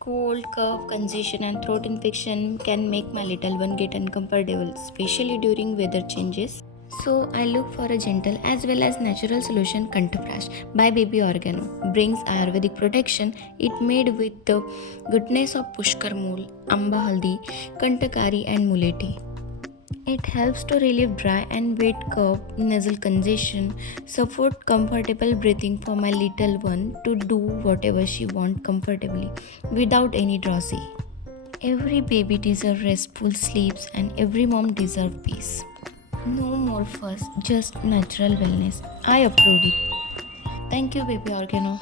Cold, cough, congestion, and throat infection can make my little one get uncomfortable, especially during weather changes. So I look for a gentle as well as natural solution. Kanthprash by Baby Organo brings Ayurvedic protection. It made with the goodness of Pushkar Mool, Amba Haldi, Kantakari and Muleti. It helps to relieve dry and wet cough, nasal congestion, support comfortable breathing for my little one to do whatever she wants comfortably without any drowsy. Every baby deserves restful sleeps and every mom deserves peace. No more fuss, just natural wellness. I approve it. Thank you, Baby Organo.